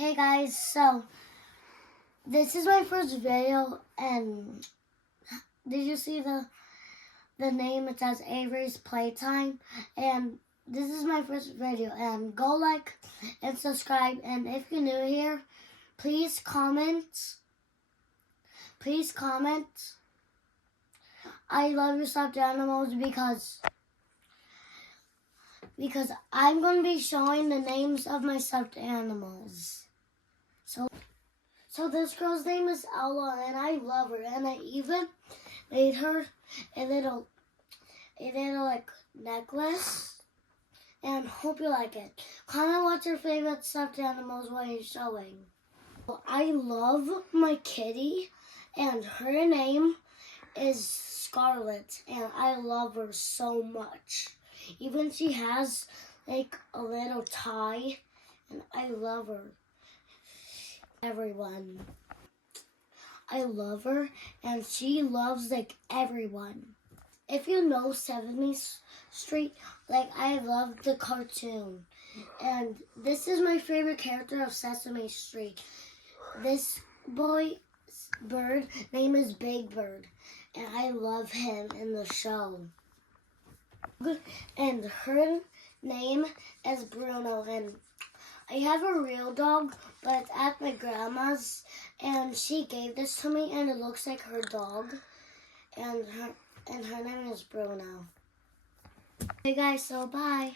Hey guys, so this is my first video, and did you see the name? It says Avery's Playtime, and this is my first video. And go like and subscribe, and if you're new here, please comment. Please comment. I love your stuffed animals because I'm going to be showing the names of my stuffed animals. So this girl's name is Ella, and I love her, and I even made her a little like necklace, and hope you like it. Comment what's your favorite stuffed animals while you're showing. Well, I love my kitty, and her name is Scarlet, and I love her so much. Even she has like a little tie, and I love her. Everyone. I love her, and she loves like everyone. If you know Sesame Street, like I love the cartoon, and this is my favorite character of Sesame Street. This bird name is Big Bird, and I love him in the show. And her name is Bruno, and I have a real dog, but it's at my grandma's, and she gave this to me, and it looks like her dog, and her name is Bruno. Okay guys, so bye.